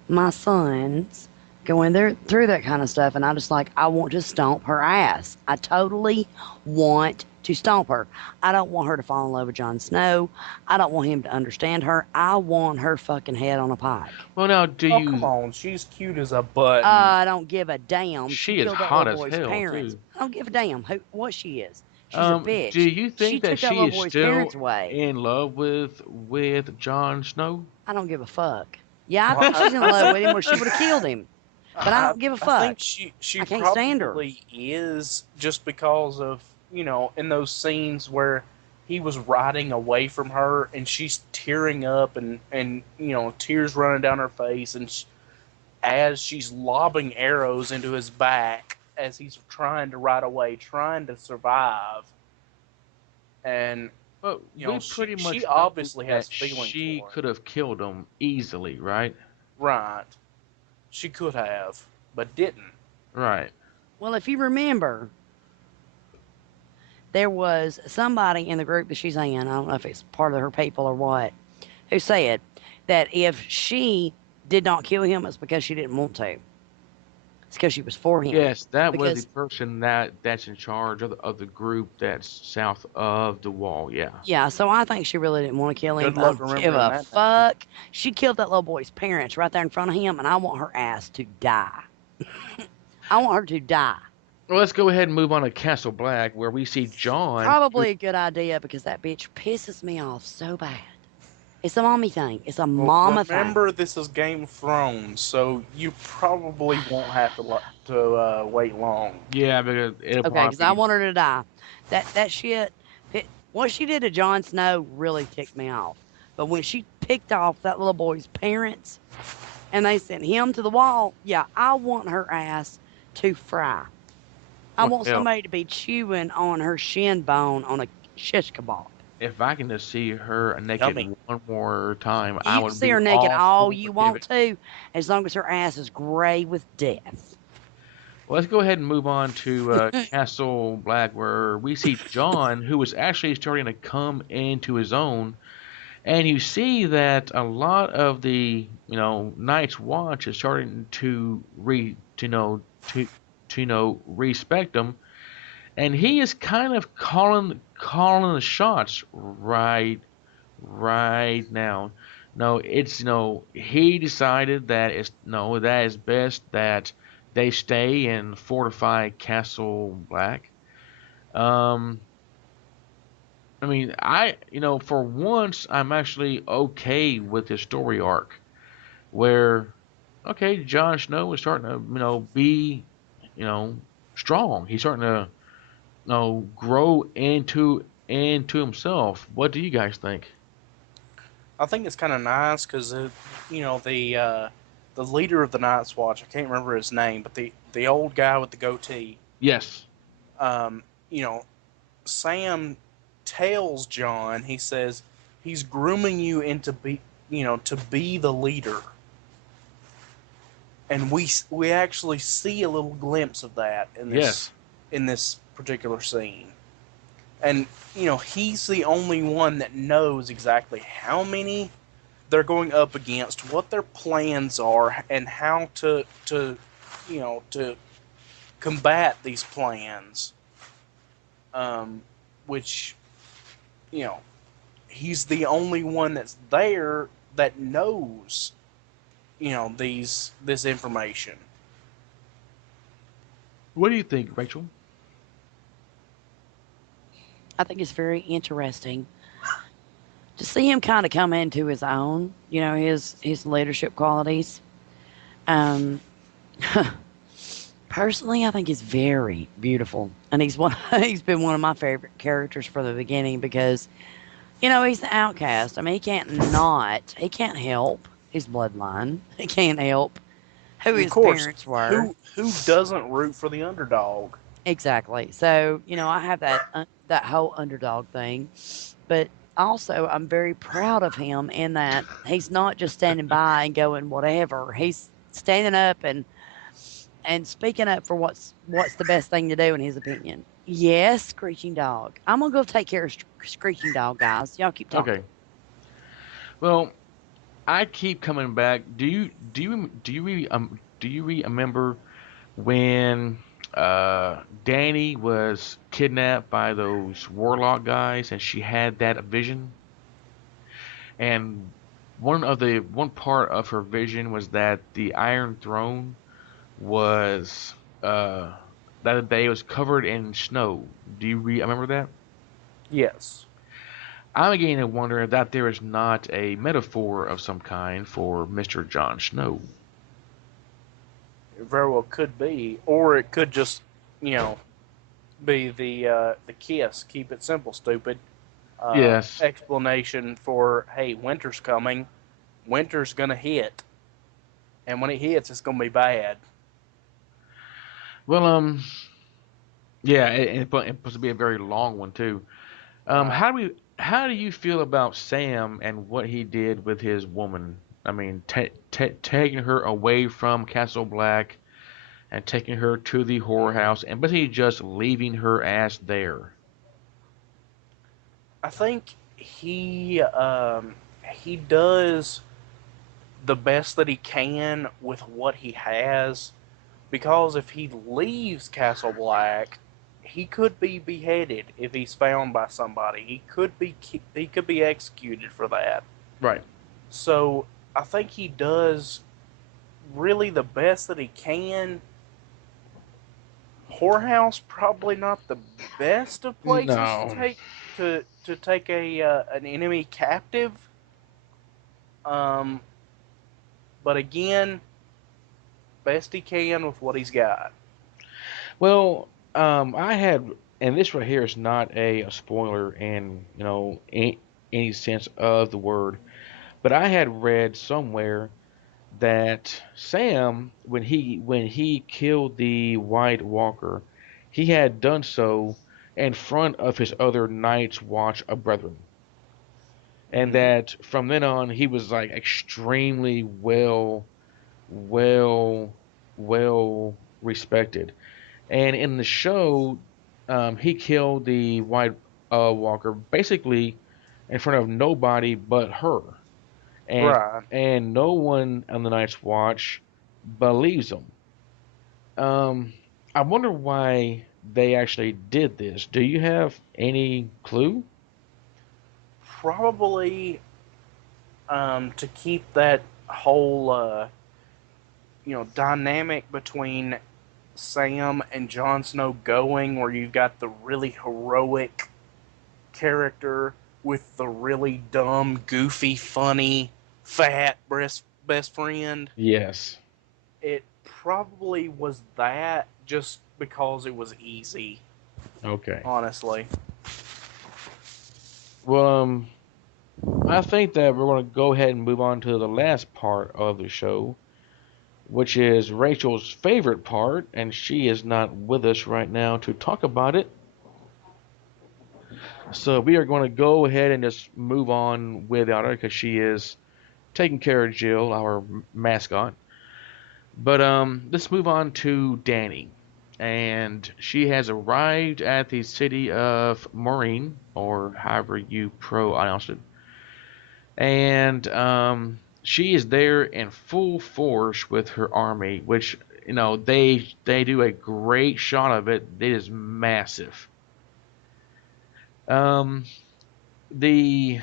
my sons going there through that kind of stuff. And I just like, I want to stomp her ass. I totally want to stomp her. I don't want her to fall in love with Jon Snow. I don't want him to understand her. I want her fucking head on a pike. Well, now do oh come you? on, she's cute as a button. I don't give a damn. She She is killed that little hot as boy's hell parents. too. I don't give a damn what she is. She's a Do bitch. you She think that took that she little is boy's still parents away. in love with Jon Snow? I don't give a fuck. Yeah, I Well, think she's in love with him or she would have killed him. But I don't give a I think fuck. she I can't stand her. probably is just because of in those scenes where he was riding away from her and she's tearing up and tears running down her face and as she's lobbing arrows into his back as he's trying to ride away, trying to survive, and But we pretty she much know obviously has that feelings she for him. could have killed him easily, right? Right? She could have, but didn't. Right. Well, if you remember, there was somebody in the group that she's in, I don't know if it's part of her people or what, who said that if she did not kill him, it's because she didn't want to. It's because she was for him. Yes, that was the Because, person that's in charge of the group that's south of the wall. Yeah. yeah, so I think she really didn't want to kill him, Good but I luck don't give remembering a that name. fuck. She killed that little boy's parents right there in front of him, and I want her ass to die. I want her to die. Well, let's go ahead and move on to Castle Black, where we see John. Probably a good idea because that bitch pisses me off so bad. It's a mommy thing. It's a Well, mama thing. remember, this is Game of Thrones, so you probably won't have to wait long. Yeah, because it'll Okay, because I probably want her to die. That shit, what she did to Jon Snow really ticked me off. But when she picked off that little boy's parents and they sent him to the wall, yeah, I want her ass to fry. I be. want Well, somebody to be chewing on her shin bone on a shish kebab. if I can just see her Yummy. naked one more time, I You can would see be her naked all all for you giving. want to, as long as her ass is gray with death. Well, let's go ahead and move on to Castle Black, where we see John, who is actually starting to come into his own, and you see that a lot of the Night's Watch is starting to respect him, and he is kind of calling the shots right now. No, it's he decided that it's no that is best that they stay and fortify Castle Black. Um, I mean, for once I'm actually okay with his story arc where okay, Jon Snow is starting to be you know strong. He's starting to grow into himself. What do you guys think? I think it's kind of nice because the leader of the Night's Watch, I can't remember his name, but the old guy with the goatee, Yes. um, you know, Sam tells John, he says he's grooming you into to be the leader, and we actually see a little glimpse of that Yes. in this particular scene. And he's the only one that knows exactly how many they're going up against, what their plans are, and how to combat these plans. Which you know he's the only one that's there that knows this information. What do you think, Rachel? I think it's very interesting to see him kind of come into his own, his leadership qualities. Um, personally, I think he's very beautiful, and he's been one of my favorite characters from the beginning because he's the outcast. I mean, he can't help his bloodline. He can't help who And of his course, parents were. who doesn't root for the underdog? Exactly. So, I have that whole underdog thing, but also I'm very proud of him in that he's not just standing by and going whatever. He's standing up and speaking up for what's the best thing to do in his opinion. Yes, Screeching Dog. I'm gonna go take care of Screeching Dog, guys. Y'all keep talking. Okay. Well, I keep coming back. Do you remember when Danny was kidnapped by those warlock guys and she had that vision? And one part of her vision was that the Iron Throne was that day was covered in snow. Do you remember that? Yes, I'm beginning to wonder if that there is not a metaphor of some kind for Mr. Jon Snow. it very well could be, or it could just you know be the kiss. Keep it simple, stupid. Yes. Explanation for, hey, winter's coming. Winter's gonna hit, and when it hits, it's gonna be bad. Well, yeah, it's supposed to be a very long one too. Right. How do you feel about Sam and what he did with his woman? I mean, taking her away from Castle Black and taking her to the whorehouse and basically just leaving her ass there. I think he does the best that he can with what he has, because if he leaves Castle Black, he could be beheaded if he's found by somebody. He could be executed for that. Right. So I think he does really the best that he can whorehouse probably not the best of places No. to take a an enemy captive. Um, but again, best he can with what he's got. Well, I had, and this right here is not a spoiler in any sense of the word, but I had read somewhere that Sam, when he killed the White Walker, he had done so in front of his other Night's Watch of brethren, and Mm-hmm. that from then on he was like extremely well, well respected. And in the show, he killed the White Walker basically in front of nobody but her, and Right. no one on the Night's Watch believes him. Um, I wonder why they actually did this. Do you have any clue? Probably to keep that whole dynamic between Sam and Jon Snow going, where you've got the really heroic character with the really dumb, goofy, funny, fat best friend. Yes. It probably was that just because it was easy, Okay. honestly. Well, I think that we're going to go ahead and move on to the last part of the show, which is Rachel's favorite part, and she is not with us right now to talk about it. So we are going to go ahead and just move on without her because she is taking care of Jill, our mascot. But let's move on to Dany, and she has arrived at the city of Marine, or however you pronounce it, and she is there in full force with her army, which they do a great shot of it. It is massive. Um, the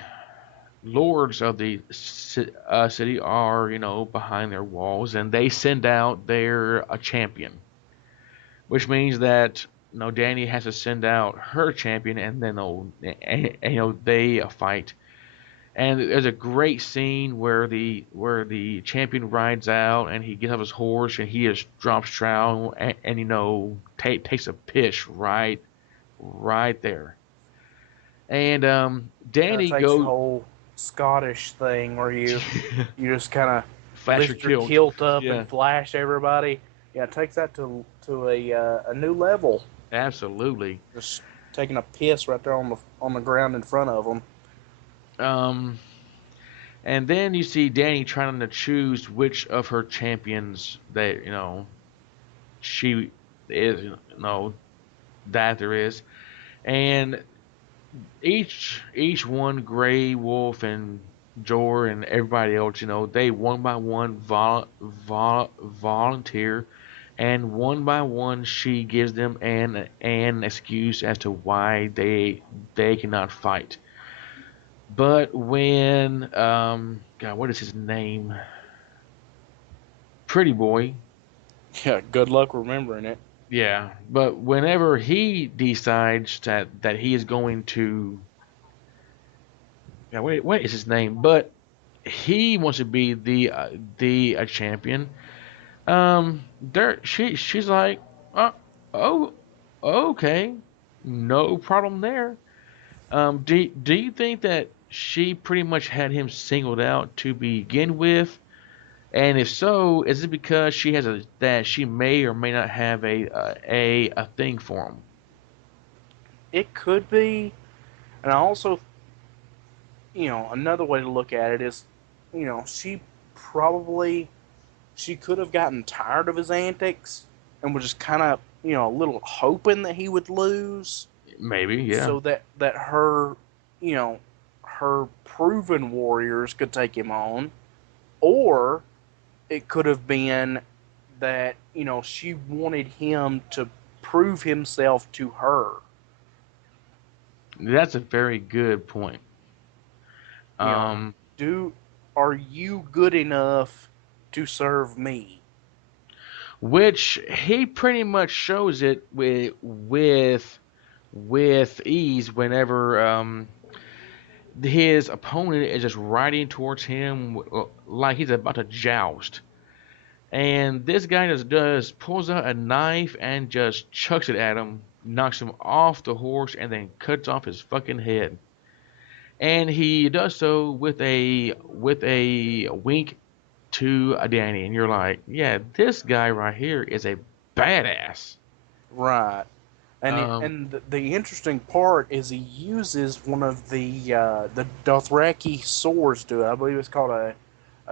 lords of the city are behind their walls, and they send out their a champion, which means that Dany has to send out her champion, and then they fight. And there's a great scene where the champion rides out and he gets off his horse and he just drops trow and takes a piss right there. And Kind of Danny takes the go whole Scottish thing where you just kind of flash your lift your kilt. kilt up and Yeah, flash everybody. Yeah, it takes that to a new level. absolutely. Just taking a piss right there on the ground in front of them. Um, and then you see Danny trying to choose which of her champions that she is that there is, and each one, Grey Wolf and Jor and everybody else, they one by one volunteer, and one by one she gives them an excuse as to why they cannot fight. But when God, what is his name? Pretty Boy. Yeah, good luck remembering it. Yeah, but whenever he decides that he is going to, yeah, wait, what is his name? But he wants to be the champion. There she's like, oh, okay, no problem there. Do you think that she pretty much had him singled out to begin with? And if so, is it because she has that she may or may not have a thing for him? It could be, and I also, another way to look at it is, probably she could have gotten tired of his antics and was just kind of, a little hoping that he would lose, Maybe, yeah. so that you know, her proven warriors could take him on, or it could have been that she wanted him to prove himself to her. That's a very good point. You know, Um, do are you good enough to serve me? which he pretty much shows it with ease whenever his opponent is just riding towards him like he's about to joust. And this guy just does pulls out a knife and just chucks it at him, knocks him off the horse, and then cuts off his fucking head. And he does so with a wink to a Danny, and you're like, yeah, this guy right here is a badass. Right. Um, And the interesting part is he uses one of the Dothraki swords to it. I believe it's called a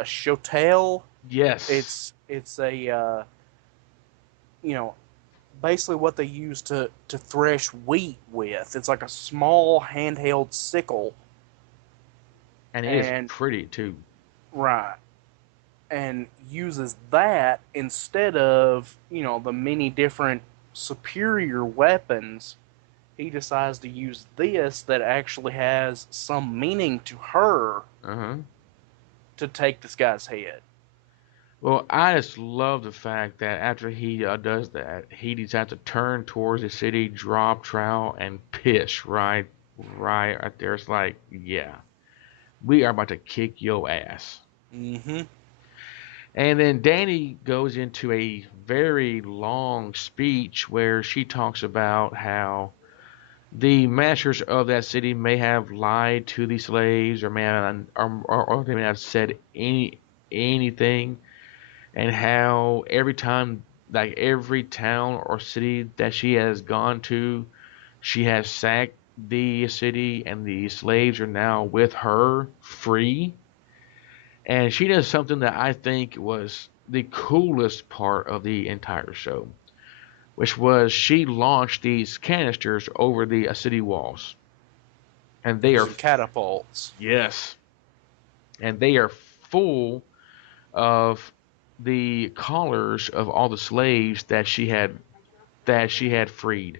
shotel. yes. It's a you know basically what they use to thresh wheat with. It's like a small handheld sickle, And it is and pretty too. right, and uses that instead of the many different superior weapons. He decides to use this that actually has some meaning to her Uh-huh. to take this guy's head. Well, I just love the fact that after he does that, he decides to turn towards the city, drop trowel, and piss right there. It's like, yeah, we are about to kick your ass. Mm-hmm. And then Danny goes into a very long speech where she talks about how the masters of that city may have lied to the slaves, or or they may have said anything, and how every time, like every town or city that she has gone to, she has sacked the city, and the slaves are now with her free. And she does something that I think was the coolest part of the entire show, which was she launched these canisters over the city walls, and they are Using catapults. yes, and they are full of the collars of all the slaves that she had freed.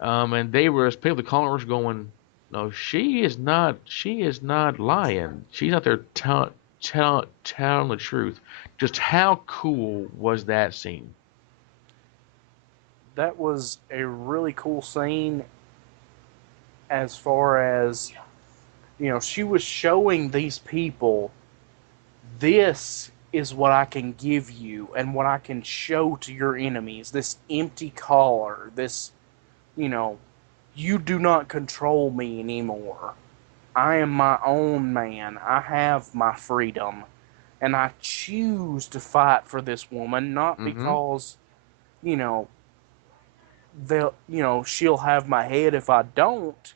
And they were people the collars going, no, she is not lying. She's out there telling the truth. Just how cool was that scene? That was a really cool scene as far as she was showing these people, this is what I can give you and what I can show to your enemies. This empty collar, this, you know, you do not control me anymore. I am my own man. I have my freedom. And I choose to fight for this woman, not Mm-hmm. because, you know, she'll have my head if I don't,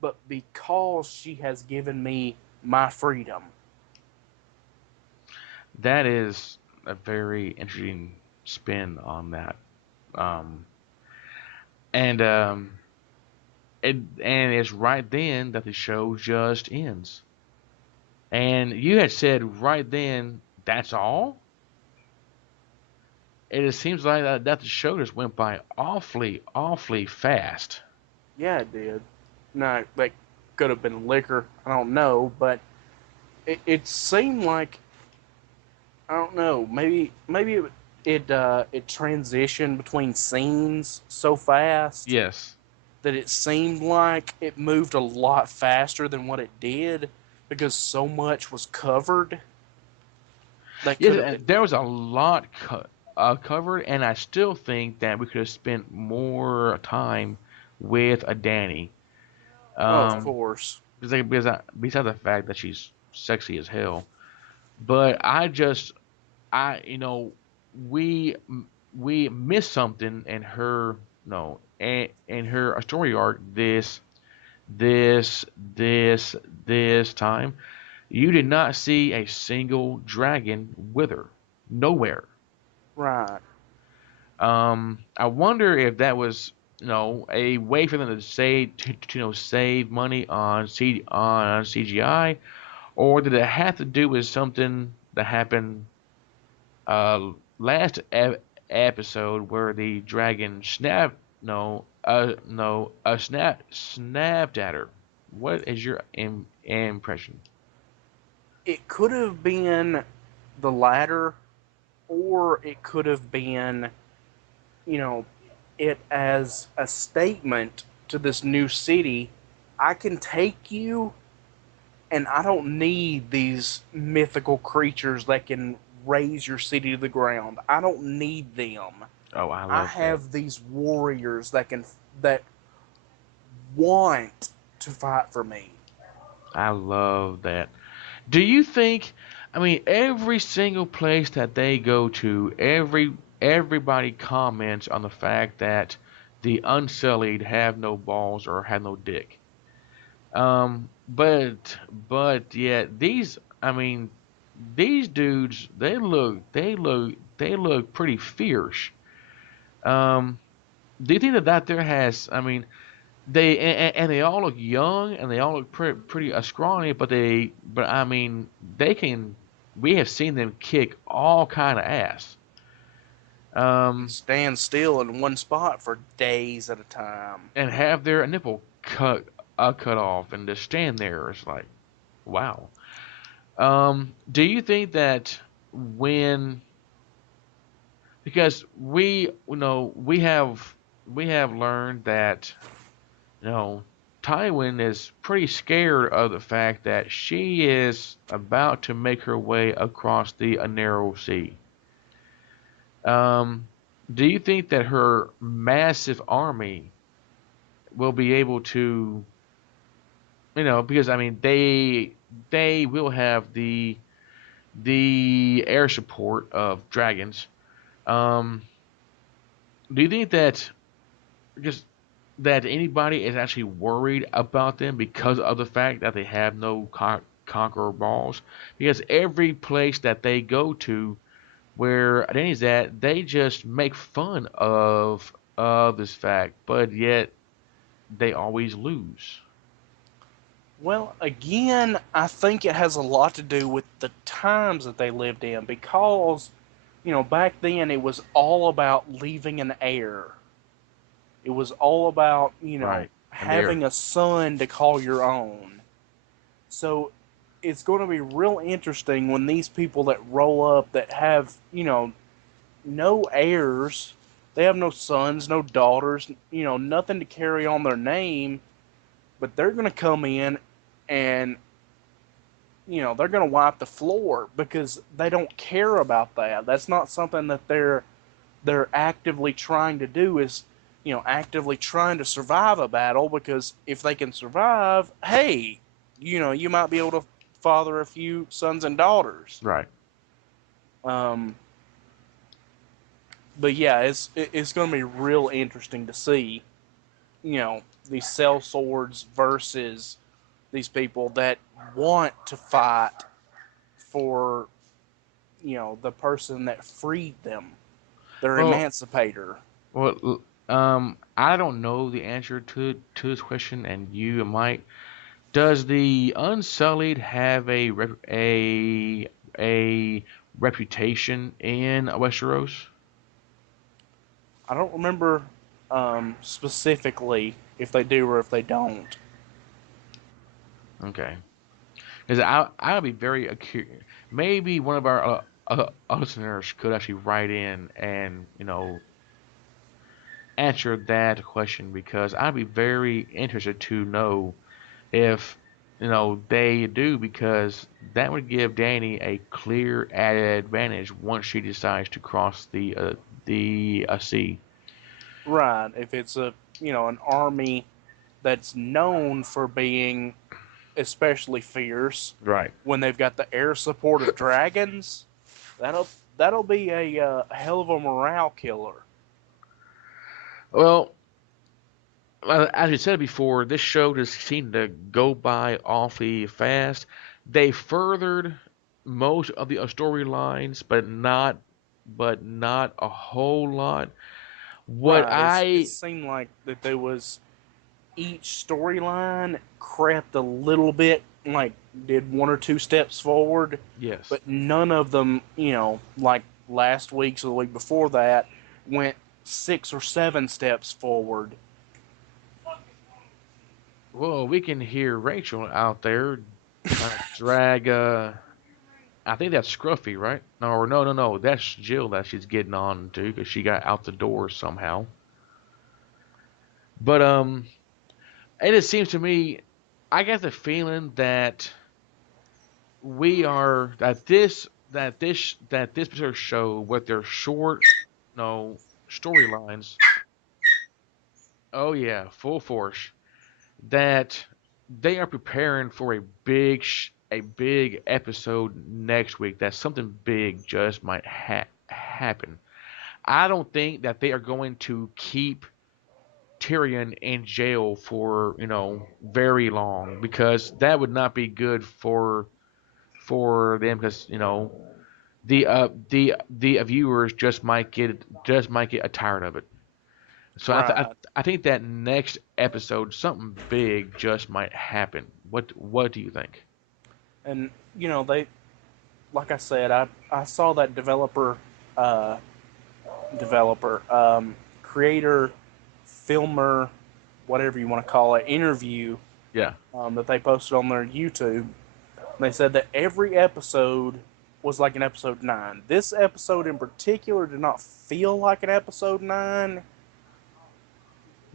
but because she has given me my freedom. That is a very interesting spin on that. Um, and and it's right then that the show just ends. And you had said right then, that's all? And it seems like that the show just went by awfully fast. Yeah, it did. No, that could have been liquor. I don't know, but it seemed like, I don't know. Maybe it transitioned between scenes so fast Yes. that it seemed like it moved a lot faster than what it did because so much was covered. That could Yes, have been there it. was a lot covered, and I still think that we could have spent more time with a Danny. Oh, of Um, course. besides the fact that she's sexy as hell, but we we missed something in her, no, in her story arc this this this time. You did not see a single dragon wither, nowhere. Right. I wonder if that was, a way for them to save money on CGI, or did it have to do with something that happened last episode where the dragon snapped, snapped at her. What is your impression? It could have been the latter, or it could have been, you know, it as a statement to this new city. I can take you, and I don't need these mythical creatures that can raise your city to the ground. I don't need them. Oh, I I love that. have these warriors that want to fight for me. I love that. Do you think? I mean, every single place that they go to, everybody comments on the fact that the Unsullied have no balls or have no dick. But yet these, I mean, these dudes, they look pretty fierce. Um, do you think that there has? I mean, and they all look young and they all look pretty scrawny, but I mean, they can. We have seen them kick all kind of ass. And Um, stand still in one spot for days at a time. and have their nipple cut off and just stand there. It's like, wow. Do you think that when because we have learned that you know Tywin is pretty scared of the fact that she is about to make her way across the narrow sea. Um, do you think that her massive army will be able to because I mean they will have the air support of dragons. Um, do you think that because that anybody is actually worried about them because of the fact that they have no conqueror balls? Because every place that they go to, where Danny's at, they just make fun of this fact, but yet they always lose. Well, again, I think it has a lot to do with the times that they lived in because, back then it was all about leaving an heir. It was all about, Right, and they're having a son to call your own. So it's going to be real interesting when these people that roll up that have, no heirs, they have no sons, no daughters, nothing to carry on their name, but they're going to come in and they're going to wipe the floor because they don't care about that. That's not something that they're actively trying to do is actively trying to survive a battle, because if they can survive, hey, you might be able to father a few sons and daughters. right. um but yeah, it's going to be real interesting to see these cell swords versus these people that want to fight for the person that freed them, their Well, emancipator. I don't know the answer to this question, and you might. Does the Unsullied have a reputation in Westeros? I don't remember specifically if they do or if they don't. Okay, because I'll be very curious. Maybe one of our listeners could actually write in and answer that question because I'd be very interested to know if they do because that would give Danny a clear added advantage once she decides to cross the sea. Right. If it's an army that's known for being especially fierce, Right. when they've got the air support of dragons, that'll that'll be a hell of a morale killer. Well, as you said before, this show just seemed to go by awfully fast. They furthered most of the storylines, but not a whole lot. What Right. It I seemed like that there was each storyline crept a little bit, like did one or two steps forward, yes. but none of them, like last week's or the week before that, went 6 or 7 steps forward. Well, we can hear Rachel out there trying to drag I think that's Scruffy, right? No, or no. That's Jill that she's getting on to because she got out the door somehow. But it just seems to me, I get the feeling that we are that this particular show with their short, no storylines. Oh yeah, full force. That they are preparing for a big episode next week. That something big just might happen. I don't think that they are going to keep Tyrion in jail for very long because that would not be good for them because the viewers just might get tired of it. So Right. I think that next episode something big just might happen. What do you think? And they, like I said, I saw that uh, creator, filmer, whatever you want to call it, interview Yeah. that they posted on their YouTube. They said that every episode was like an episode 9. This episode in particular did not feel like an episode 9.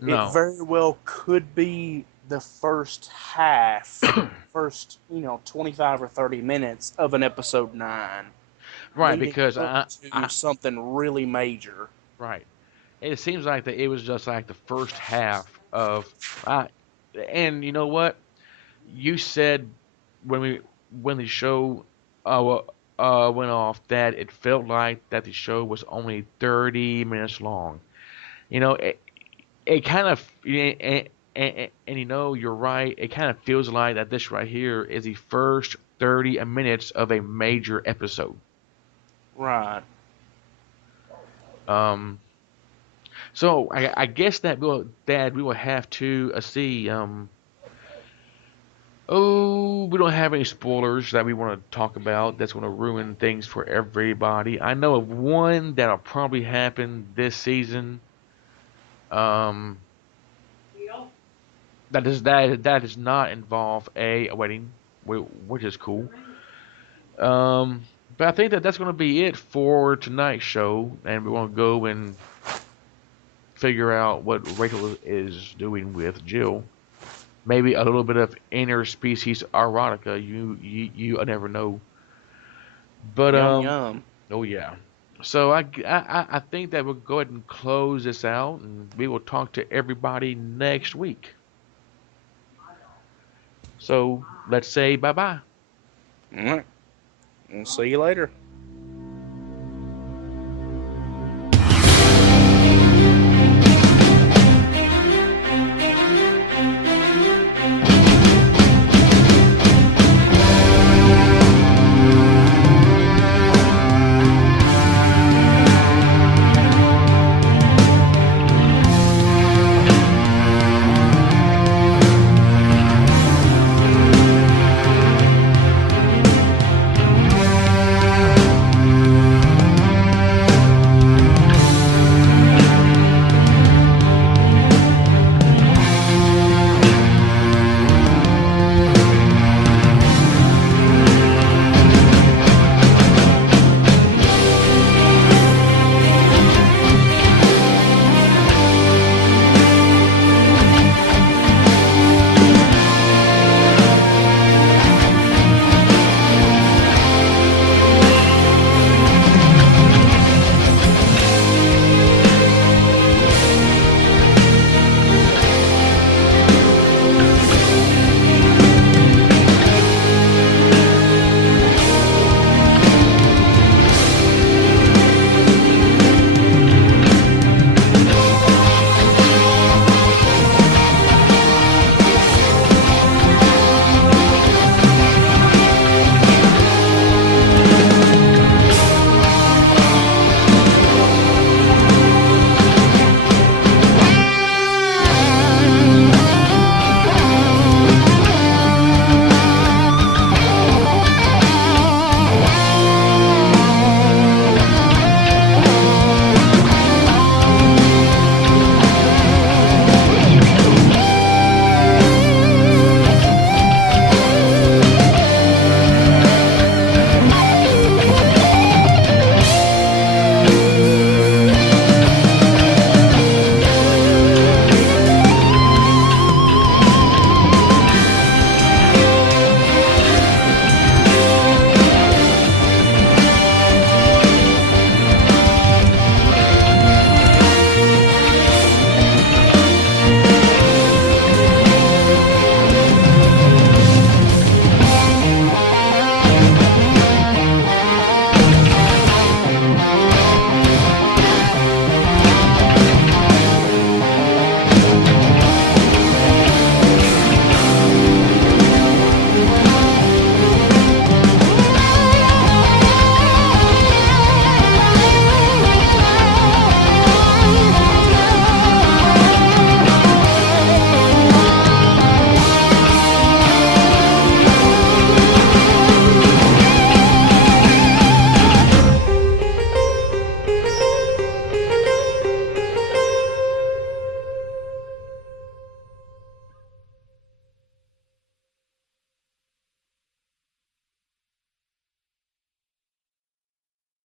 It No. very well could be the first half, first, 25 or 30 minutes of an episode 9, Right, leading because up to something really major. right. It seems like that it was just like the first half of I and you know what? You said when we when the show went off that it felt like that the show was only 30 minutes long. You know, it kind of and you're right. It kind of feels like that this right here is the first 30 minutes of a major episode. Right. Um, so I guess we will have to see. Oh, we don't have any spoilers that we want to talk about. That's going to ruin things for everybody. I know of one that'll probably happen this season. Um, that does not involve a wedding, which is cool. But I think that that's going to be it for tonight's show, and we want to go and figure out what Rachel is doing with Jill. Maybe a little bit of interspecies erotica. You never know. But Yum yum. oh yeah. So I think that we'll go ahead and close this out, and we will talk to everybody next week. So let's say bye bye. All right. We'll see you later.